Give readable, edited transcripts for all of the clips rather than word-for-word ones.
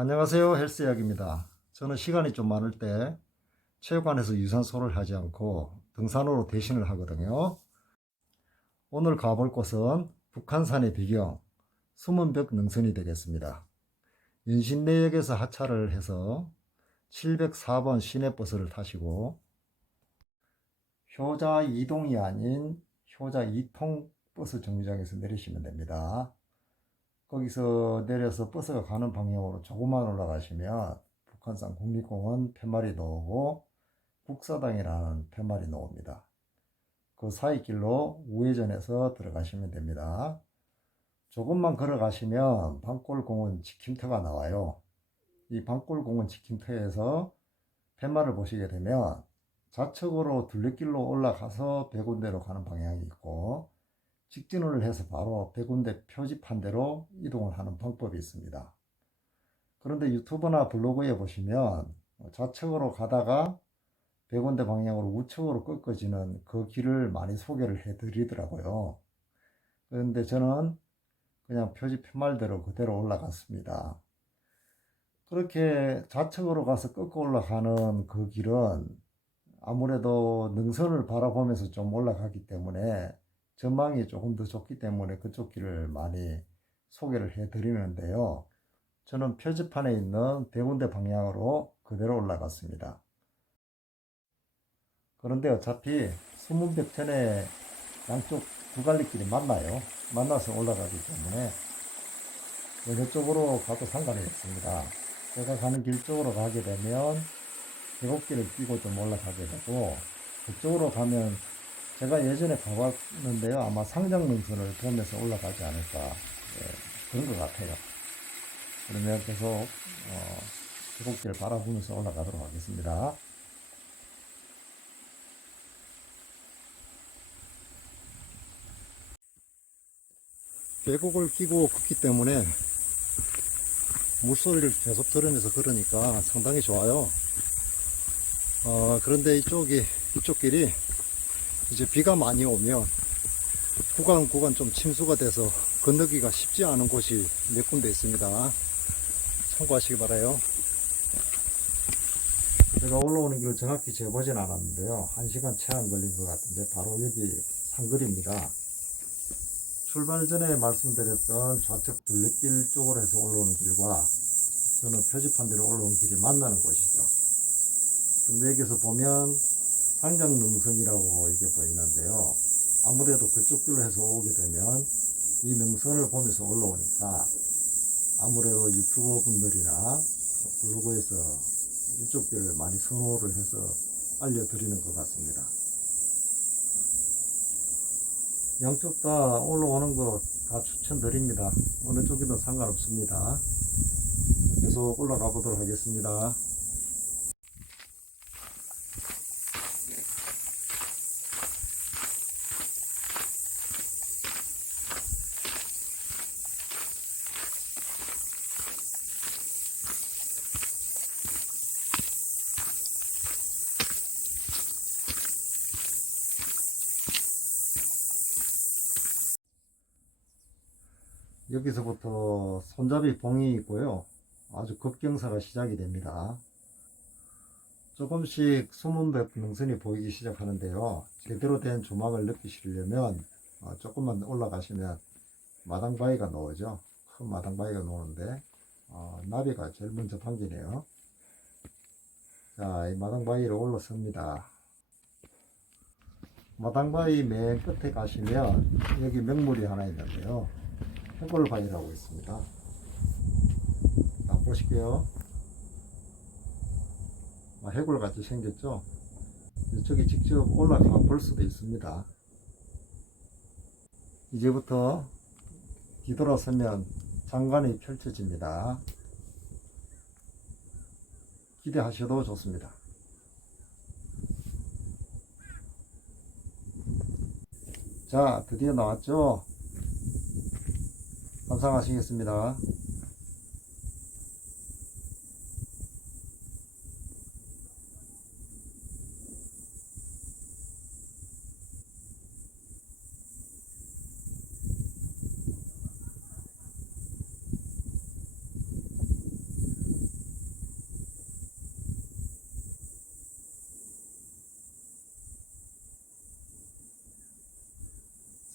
안녕하세요. 헬스약입니다. 저는 시간이 좀 많을 때 체육관에서 유산소를 하지 않고 등산으로 대신을 하거든요. 오늘 가볼 곳은 북한산의 비경 숨은벽 능선이 되겠습니다. 연신내역에서 하차를 해서 704번 시내버스를 타시고 효자 2동이 아닌 효자 2통 버스 정류장에서 내리시면 됩니다. 거기서 내려서 버스가 가는 방향으로 조금만 올라가시면 북한산 국립공원 팻말이 나오고 국사당이라는 팻말이 나옵니다. 그 사이 길로 우회전해서 들어가시면 됩니다. 조금만 걸어가시면 방골공원 지킴터가 나와요. 이 방골공원 지킴터에서 팻말을 보시게 되면 좌측으로 둘레길로 올라가서 백운대로 가는 방향이 있고 직진을 해서 바로 백운대 표지판 대로 이동을 하는 방법이 있습니다. 그런데 유튜브나 블로그에 보시면 좌측으로 가다가 백운대 방향으로 우측으로 꺾어지는 그 길을 많이 소개를 해 드리더라고요. 그런데 저는 그냥 표지 팻말대로 그대로 올라갔습니다. 그렇게 좌측으로 가서 꺾어 올라가는 그 길은 아무래도 능선을 바라보면서 좀 올라가기 때문에 전망이 조금 더 좋기 때문에 그쪽 길을 많이 소개를 해 드리는데요. 저는 표지판에 있는 백운대 방향으로 그대로 올라갔습니다. 그런데 어차피 수문벽천에 양쪽 두 갈래길이 만나요. 만나서 올라가기 때문에 어느 쪽으로 가도 상관이 없습니다. 제가 가는 길 쪽으로 가게 되면 계곡길을 끼고 좀 올라가게 되고 그쪽으로 가면 제가 예전에 가봤는데요. 아마 상장능선을 보면서 올라가지 않을까 그런 것 같아요. 그러면 계속 계곡길 바라보면서 올라가도록 하겠습니다. 계곡을 끼고 걷기 때문에 물소리를 계속 들으면서 걸으니까 상당히 좋아요. 그런데 이쪽 길이 이제 비가 많이 오면 구간 좀 침수가 돼서 건너기가 쉽지 않은 곳이 몇 군데 있습니다. 참고하시기 바라요. 제가 올라오는 길을 정확히 재보진 않았는데요. 1시간 채 안 걸린 것 같은데 바로 여기 상거리입니다. 출발 전에 말씀드렸던 좌측 둘레길 쪽으로 해서 올라오는 길과 저는 표지판대로 올라온 길이 만나는 곳이죠. 그런데 여기서 보면 상장능선이라고 이게 보이는데요. 아무래도 그쪽 길로 해서 오게 되면 이 능선을 보면서 올라오니까 아무래도 유튜버 분들이나 블로그에서 이쪽 길을 많이 선호를 해서 알려드리는 것 같습니다. 양쪽 다 올라오는 거 다 추천드립니다. 어느 쪽이든 상관없습니다. 계속 올라가 보도록 하겠습니다. 여기서부터 손잡이 봉이 있고요. 아주 급경사가 시작이 됩니다. 조금씩 수문벽 능선이 보이기 시작하는데요. 제대로 된 조망을 느끼시려면 조금만 올라가시면 마당바위가 나오죠. 큰 마당바위가 나오는데 나비가 제일 먼저 당기네요. 자, 이 마당바위로 올라섭니다. 마당바위 맨 끝에 가시면 여기 명물이 하나 있는데요. 해골바위라고 있습니다. 자, 보실게요. 해골 같이 생겼죠? 저기 직접 올라가 볼 수도 있습니다. 이제부터 뒤돌아서면 장관이 펼쳐집니다. 기대하셔도 좋습니다. 자, 드디어 나왔죠? 감상하시겠습니다.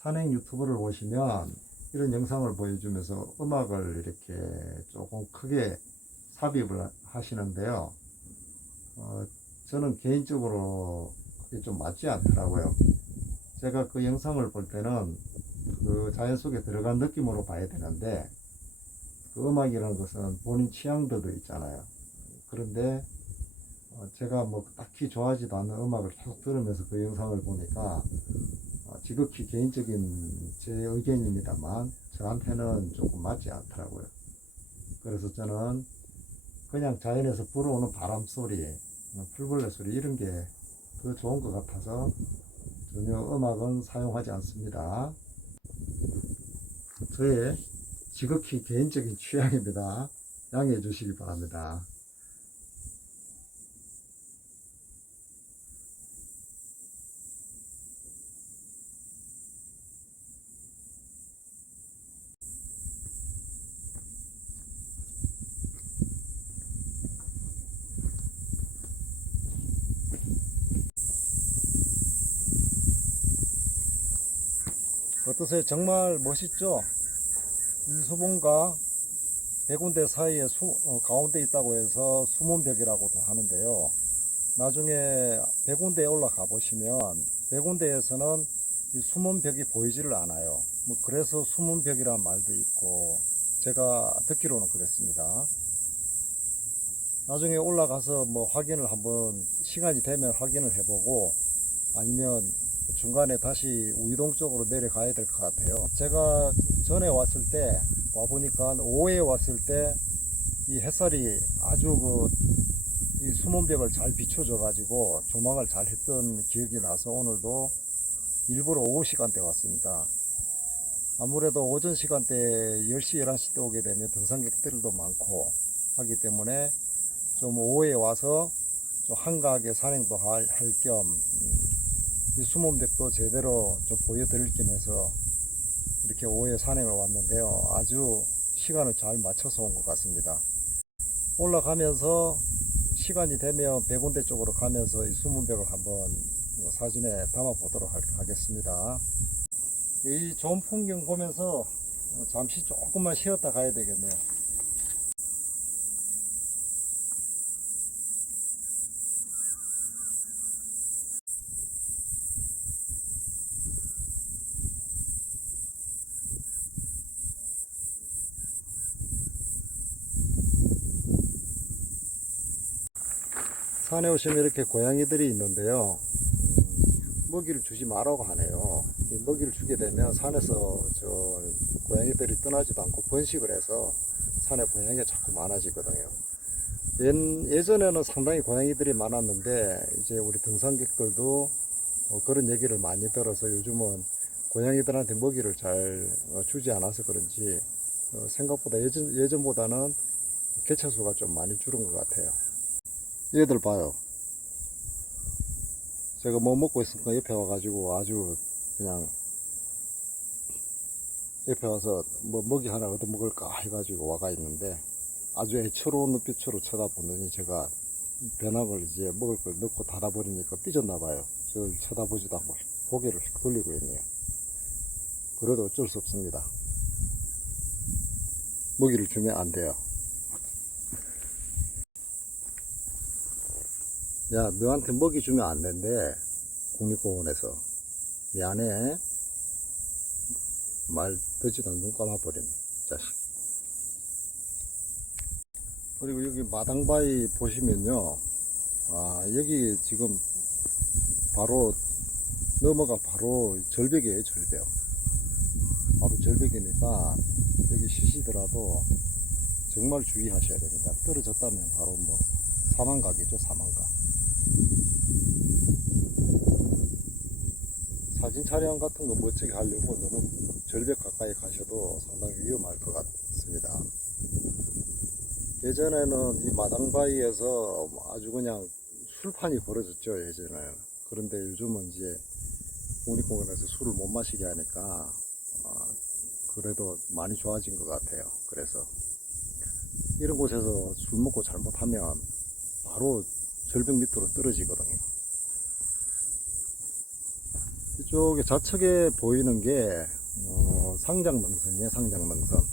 산행 유튜브를 보시면 이런 영상을 보여주면서 음악을 이렇게 조금 크게 삽입을 하시는데요. 저는 개인적으로 그게 좀 맞지 않더라고요. 제가 그 영상을 볼 때는 그 자연 속에 들어간 느낌으로 봐야 되는데, 그 음악이라는 것은 본인 취향들도 있잖아요. 그런데 제가 뭐 딱히 좋아하지도 않는 음악을 계속 들으면서 그 영상을 보니까 지극히 개인적인 제 의견입니다만 저한테는 조금 맞지 않더라고요. 그래서 저는 그냥 자연에서 불어오는 바람 소리, 풀벌레 소리 이런 게 더 좋은 것 같아서 전혀 음악은 사용하지 않습니다. 저의 지극히 개인적인 취향입니다. 양해해 주시기 바랍니다. 어떠세요? 정말 멋있죠? 이 수봉과 백운대 사이에 가운데 있다고 해서 수문벽이라고도 하는데요. 나중에 백운대에 올라가 보시면 백운대에서는 이 수문벽이 보이지를 않아요. 뭐 그래서 수문벽이란 말도 있고 제가 듣기로는 그랬습니다. 나중에 올라가서 뭐 확인을 한번 시간이 되면 확인을 해보고 아니면 중간에 다시 우이동 쪽으로 내려가야 될 것 같아요. 제가 전에 왔을 때 와보니까 오후에 왔을 때 이 햇살이 아주 이 수문벽을 잘 비춰줘 가지고 조망을 잘 했던 기억이 나서 오늘도 일부러 오후 시간대 왔습니다. 아무래도 오전 시간대 10시 11시 때 오게 되면 등산객들도 많고 하기 때문에 좀 오후에 와서 좀 한가하게 산행도 할 겸 이 수문벽도 제대로 좀 보여드릴 겸 해서 이렇게 오후에 산행을 왔는데요. 아주 시간을 잘 맞춰서 온 것 같습니다. 올라가면서 시간이 되면 백운대 쪽으로 가면서 이 수문벽을 한번 사진에 담아 보도록 하겠습니다. 이 좋은 풍경 보면서 잠시 조금만 쉬었다 가야 되겠네요. 산에 오시면 이렇게 고양이들이 있는데요. 먹이를 주지 말라고 하네요. 먹이를 주게 되면 산에서 고양이들이 떠나지도 않고 번식을 해서 산에 고양이가 자꾸 많아지거든요. 예전에는 상당히 고양이들이 많았는데 이제 우리 등산객들도 그런 얘기를 많이 들어서 요즘은 고양이들한테 먹이를 잘 주지 않아서 그런지 생각보다 예전보다는 개체수가 좀 많이 줄은 것 같아요. 얘들 봐요. 제가 뭐 먹고 있으니까 옆에 와가지고 아주 그냥 옆에 와서 뭐 먹이 하나 얻어 먹을까 해가지고 와가 있는데 아주 애처로운 눈빛으로 쳐다보더니 제가 배낭을 이제 먹을 걸 넣고 닫아버리니까 삐졌나 봐요. 저를 쳐다보지도 않고 고개를 돌리고 있네요. 그래도 어쩔 수 없습니다. 먹이를 주면 안 돼요. 야, 너한테 먹이 주면 안 된대. 국립공원에서. 미안해. 말 듣지도 않고 눈 감아버리네. 자식. 그리고 여기 마당바위 보시면요. 아, 여기 지금 바로 넘어가 바로 절벽이에요, 절벽. 바로 절벽이니까 여기 쉬시더라도 정말 주의하셔야 됩니다. 떨어졌다면 바로 뭐 사망각이죠, 사망각. 사진 촬영 같은 거 멋지게 하려고 너무 절벽 가까이 가셔도 상당히 위험할 것 같습니다. 예전에는 이 마당바위에서 아주 그냥 술판이 벌어졌죠, 예전에는. 그런데 요즘은 이제 국립공원에서 술을 못 마시게 하니까 그래도 많이 좋아진 것 같아요. 그래서 이런 곳에서 술 먹고 잘못하면 바로 절벽 밑으로 떨어지거든요. 이쪽에 좌측에 보이는 게 상장능선이에요. 상장능선.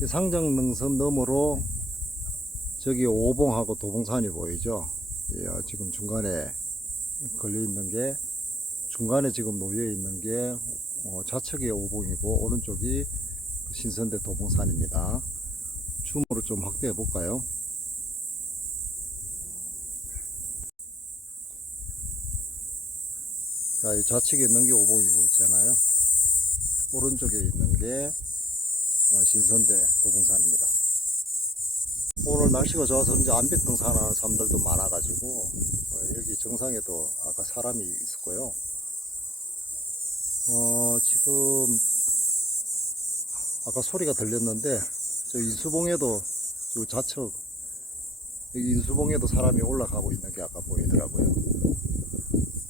이 상장능선 너머로 저기 오봉하고 도봉산이 보이죠. 지금 중간에 걸려 있는 게, 중간에 지금 놓여 있는 게 좌측에 오봉이고 오른쪽이 신선대 도봉산입니다. 줌으로 좀 확대해 볼까요? 자, 이 좌측에 있는 게 오봉이고 있잖아요. 오른쪽에 있는 게 신선대 도봉산입니다. 오늘 날씨가 좋아서 이제 암벽 등산하는 사람들도 많아가지고 여기 정상에도 아까 사람이 있었고요. 지금 아까 소리가 들렸는데 저 인수봉에도 저 좌측 여기 인수봉에도 사람이 올라가고 있는 게 아까 보이더라고요.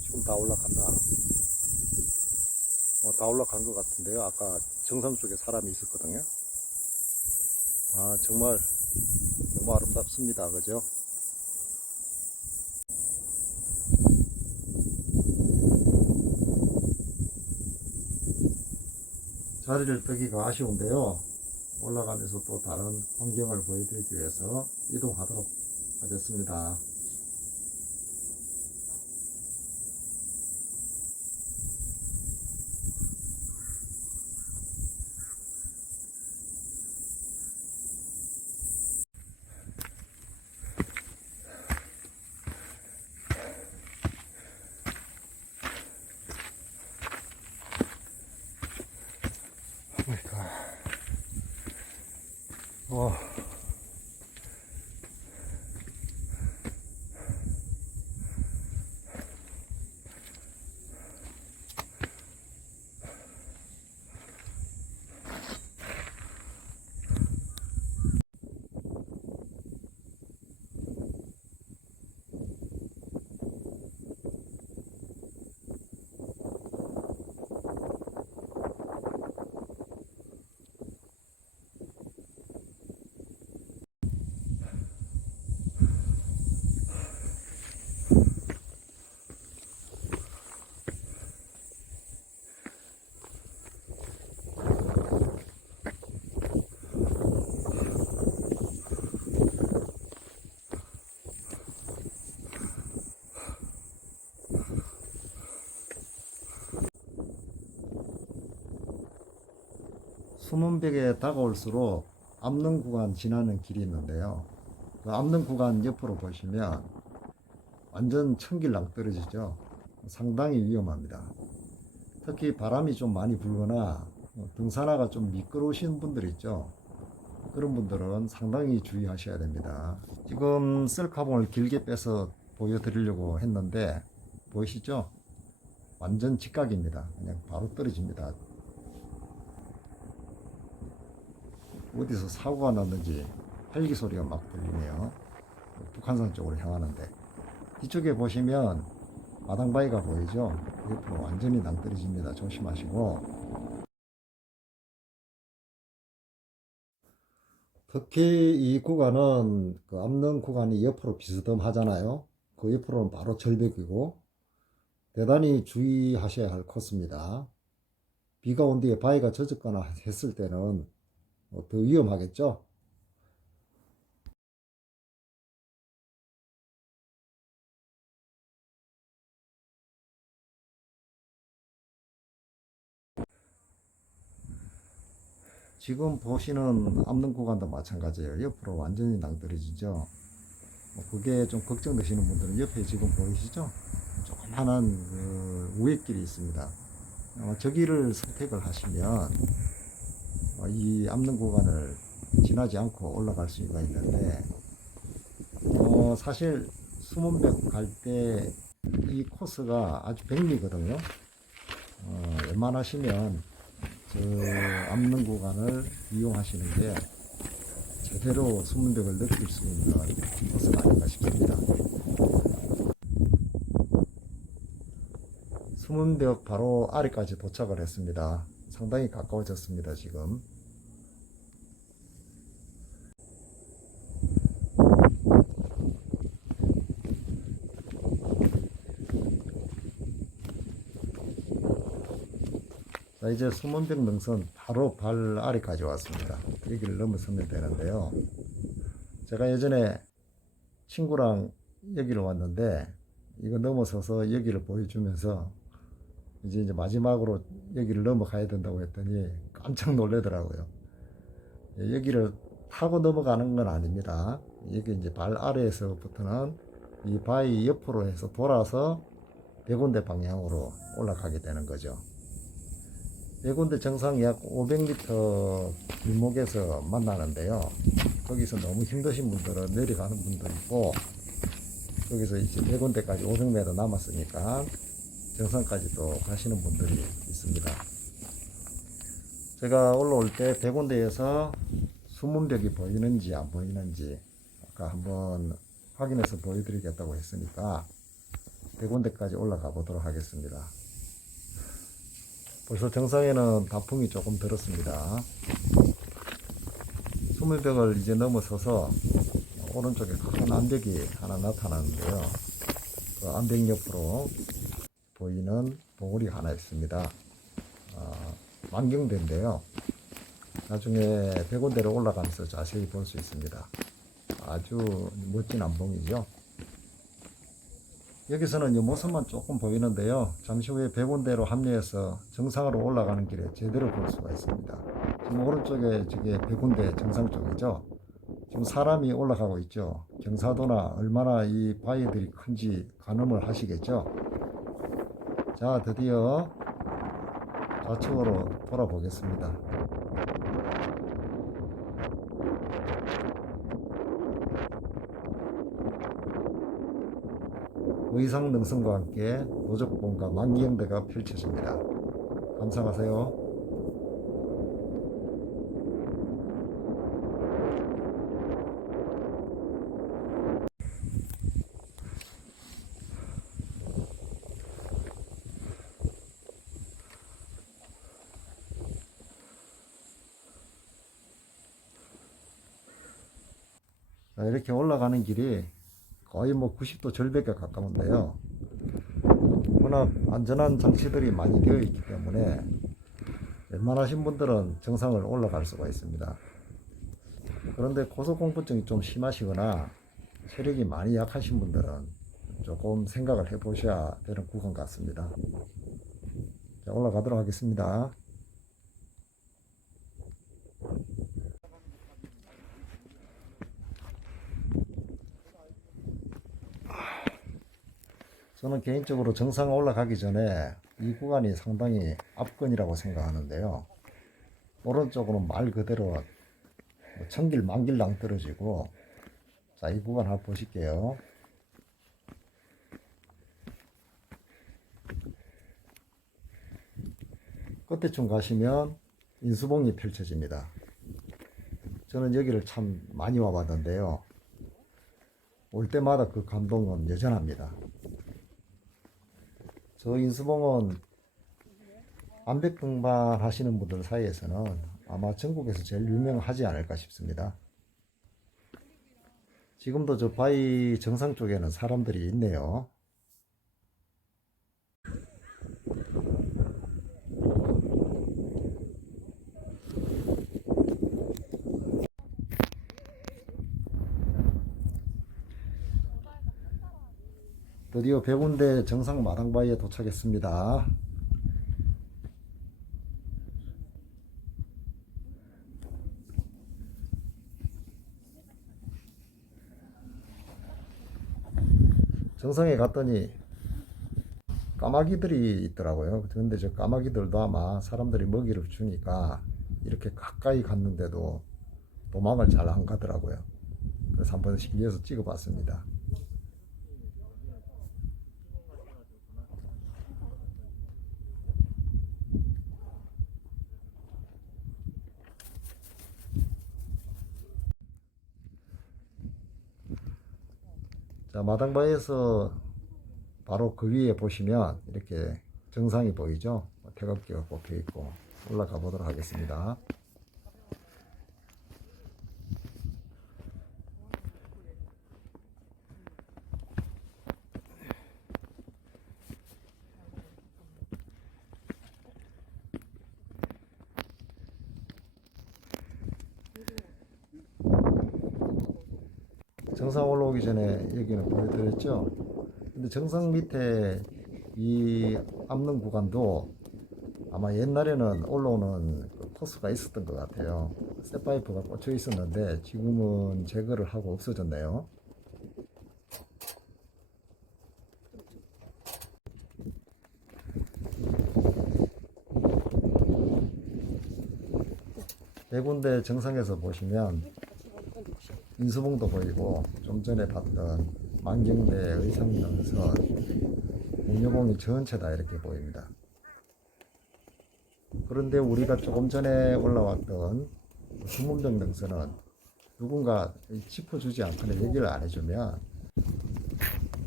지금 다 올라갔나? 다 올라간 것 같은데요. 아까 정상 쪽에 사람이 있었거든요. 아, 정말 너무 아름답습니다. 그죠? 자리를 뜨기가 아쉬운데요. 올라가면서 또 다른 환경을 보여드리기 위해서 이동하도록 하겠습니다. 어. 수문벽에 다가올수록 암릉 구간 지나는 길이 있는데요. 그 암릉 구간 옆으로 보시면 완전 천길랑 떨어지죠. 상당히 위험합니다. 특히 바람이 좀 많이 불거나 등산화가 좀 미끄러우신 분들 있죠. 그런 분들은 상당히 주의하셔야 됩니다. 지금 셀카봉을 길게 빼서 보여드리려고 했는데 보이시죠? 완전 직각입니다. 그냥 바로 떨어집니다. 어디서 사고가 났는지 헬기 소리가 막 들리네요. 북한산 쪽으로 향하는데 뒤쪽에 보시면 마당바위가 보이죠? 옆으로 완전히 낭떠러집니다. 조심하시고, 특히 이 구간은 그 암릉 구간이 옆으로 비스듬하잖아요. 그 옆으로는 바로 절벽이고 대단히 주의하셔야 할 코스입니다. 비가 온 뒤에 바위가 젖었거나 했을 때는 더 위험하겠죠. 지금 보시는 암릉 구간도 마찬가지예요. 옆으로 완전히 낭떠러지죠. 그게 좀 걱정되시는 분들은 옆에 지금 보이시죠? 조그만한 그 우회길이 있습니다. 저 길을 선택을 하시면 이 암릉 구간을 지나지 않고 올라갈 수가 있는데 사실 수문벽 갈 때 이 코스가 아주 백미거든요. 웬만하시면 저 암릉 구간을 이용하시는 게 제대로 수문벽을 느낄 수 있는 코스가 아닌가 싶습니다. 수문벽 바로 아래까지 도착을 했습니다. 상당히 가까워졌습니다. 지금 자, 이제 수문벽 능선 바로 발 아래까지 왔습니다. 여기를 넘어서면 되는데요. 제가 예전에 친구랑 여기를 왔는데 이거 넘어서서 여기를 보여주면서 이제 마지막으로 여기를 넘어가야 된다고 했더니 깜짝 놀라더라고요. 여기를 타고 넘어가는 건 아닙니다. 여기 이제 발 아래에서부터는 이 바위 옆으로 해서 돌아서 백운대 방향으로 올라가게 되는 거죠. 백운대 정상 약 500m 길목에서 만나는데요. 거기서 너무 힘드신 분들은 내려가는 분도 있고, 거기서 이제 백운대까지 500m 남았으니까 정상까지도 가시는 분들이 있습니다. 제가 올라올 때 백운대에서 수문벽이 보이는지 안 보이는지 아까 한번 확인해서 보여드리겠다고 했으니까 백운대까지 올라가 보도록 하겠습니다. 벌써 정상에는 단풍이 조금 들었습니다. 수문벽을 이제 넘어서서 오른쪽에 큰 암벽이 하나 나타나는데요. 그 암벽 옆으로 보이는 봉우리가 하나 있습니다. 만경대인데요. 나중에 백운대로 올라가면서 자세히 볼 수 있습니다. 아주 멋진 암봉이죠. 여기서는 이 모습만 조금 보이는데요. 잠시 후에 백운대로 합류해서 정상으로 올라가는 길에 제대로 볼 수가 있습니다. 지금 오른쪽에 저게 백운대 정상 쪽이죠. 지금 사람이 올라가고 있죠. 경사도나 얼마나 이 바위들이 큰지 가늠을 하시겠죠. 자, 드디어 좌측으로 돌아보겠습니다. 의상 능선과 함께 노적봉과 만기영대가 펼쳐집니다. 감상하세요. 자, 이렇게 올라가는 길이 거의 90도 절벽에 가까운데요. 워낙 안전한 장치들이 많이 되어 있기 때문에 웬만하신 분들은 정상을 올라갈 수가 있습니다. 그런데 고소공포증이 좀 심하시거나 체력이 많이 약하신 분들은 조금 생각을 해 보셔야 되는 구간 같습니다. 자, 올라가도록 하겠습니다. 저는 개인적으로 정상 올라가기 전에 이 구간이 상당히 압권이라고 생각하는데요. 오른쪽으로 말 그대로 천길 만길 낭떨어지고, 자, 이 구간 한번 보실게요. 끝에쯤 가시면 인수봉이 펼쳐집니다. 저는 여기를 참 많이 와봤는데요. 올 때마다 그 감동은 여전합니다. 저 인수봉은 암벽 등반 하시는 분들 사이에서는 아마 전국에서 제일 유명하지 않을까 싶습니다. 지금도 저 바위 정상 쪽에는 사람들이 있네요. 드디어 백운대 정상 마당바위에 도착했습니다. 정상에 갔더니 까마귀들이 있더라고요. 근데 저 까마귀들도 아마 사람들이 먹이를 주니까 이렇게 가까이 갔는데도 도망을 잘 안 가더라고요. 그래서 한 번씩 위에서 찍어봤습니다. 자, 마당바위에서 바로 그 위에 보시면 이렇게 정상이 보이죠? 태극기가 꼽혀 있고 올라가 보도록 하겠습니다. 정상 올라오기 전에 여기는 보여드렸죠. 근데 정상 밑에 이 암릉 구간도 아마 옛날에는 올라오는 그 코스가 있었던 것 같아요. 셋파이프가 꽂혀 있었는데 지금은 제거를 하고 없어졌네요. 네 군데 정상에서 보시면 인수봉도 보이고 좀 전에 봤던 만경대 의상능선 문여봉이 전체 다 이렇게 보입니다. 그런데 우리가 조금 전에 올라왔던 수문병 능선은 누군가 짚어주지 않거나 얘기를 안 해주면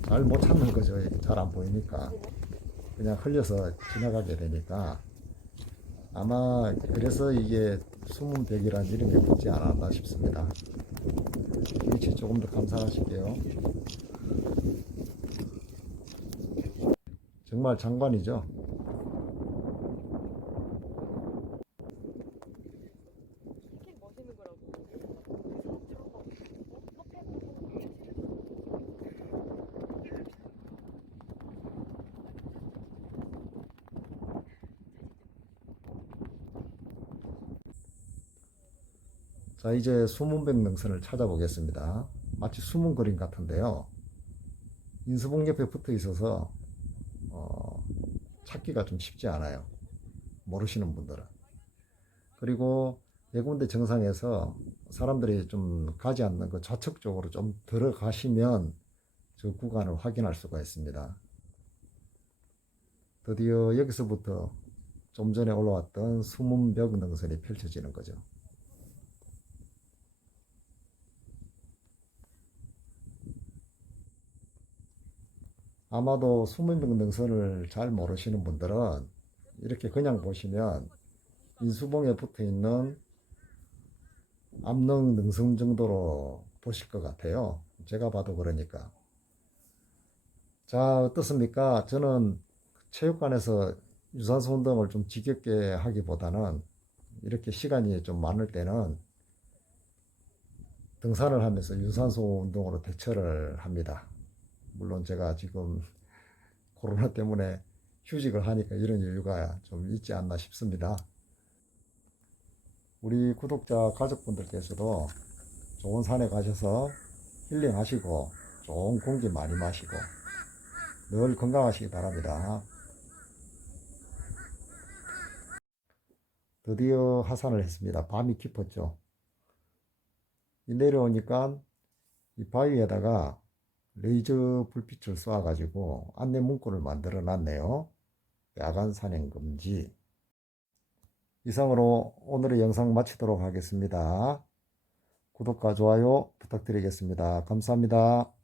잘 못 찾는 거죠. 잘 안 보이니까 그냥 흘려서 지나가게 되니까 아마 그래서 이게 수문벽이라는 이름이 붙지 않았나 싶습니다. 위치 조금 더 감상하실게요. 정말 장관이죠. 자, 이제 수문백 능선을 찾아보겠습니다. 마치 숨은 그림 같은데요. 인수봉 옆에 붙어 있어서 찾기가 좀 쉽지 않아요. 모르시는 분들은. 그리고 네 군데 정상에서 사람들이 좀 가지 않는 그 좌측 쪽으로 좀 들어가시면 저 구간을 확인할 수가 있습니다. 드디어 여기서부터 좀 전에 올라왔던 수문벽 능선이 펼쳐지는 거죠. 아마도 수문벽 능선을 잘 모르시는 분들은 이렇게 그냥 보시면 인수봉에 붙어 있는 암릉 능선 정도로 보실 것 같아요. 제가 봐도 그러니까. 자, 어떻습니까? 저는 체육관에서 유산소 운동을 좀 지겹게 하기보다는 이렇게 시간이 좀 많을 때는 등산을 하면서 유산소 운동으로 대처를 합니다. 물론 제가 지금 코로나 때문에 휴직을 하니까 이런 여유가 좀 있지 않나 싶습니다. 우리 구독자 가족분들께서도 좋은 산에 가셔서 힐링하시고 좋은 공기 많이 마시고 늘 건강하시기 바랍니다. 드디어 하산을 했습니다. 밤이 깊었죠. 내려오니까 이 바위에다가 레이저 불빛을 쏴가지고 안내 문구를 만들어 놨네요. 야간 산행 금지. 이상으로 오늘의 영상 마치도록 하겠습니다. 구독과 좋아요 부탁드리겠습니다. 감사합니다.